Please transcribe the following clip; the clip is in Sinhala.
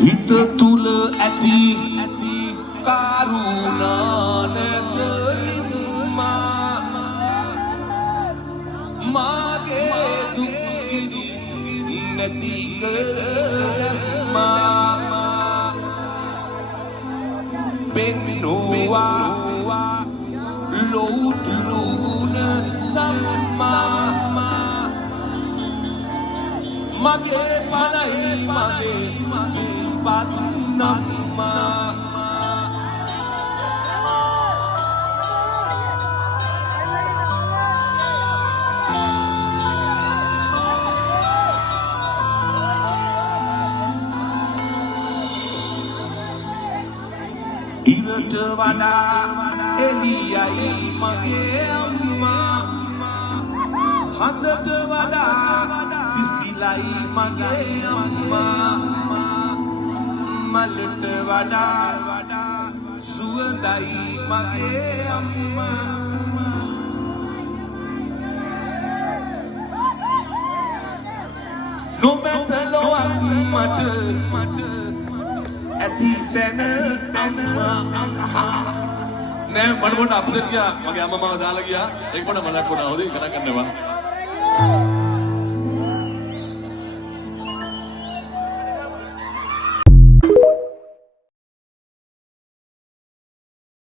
හිත තුල ඇති කරුණා නැතලිමා මාගේ දුක් නැති කරමා පෙන්නුවා ලෝතුරු ගුණ සම්මා මගේ පලයි මගේ පත්නම්මා ඉරට වඩා එළියයි මගේ අම්මා හදට වඩා සිසිලයි මගේ අම්මා මලට වඩා සුවඳයි මගේ අම්මා නොමැතලොවක් මට ඇති තැන අම්මා නෑ මට පොඩ්ඩක් අප්සෙට් ගියා මගේ අම්මා මාව දාලා ගියා ඒක පොඩ්ඩක් මලක් වුණා හොඳේ ගණන් ගන්නවා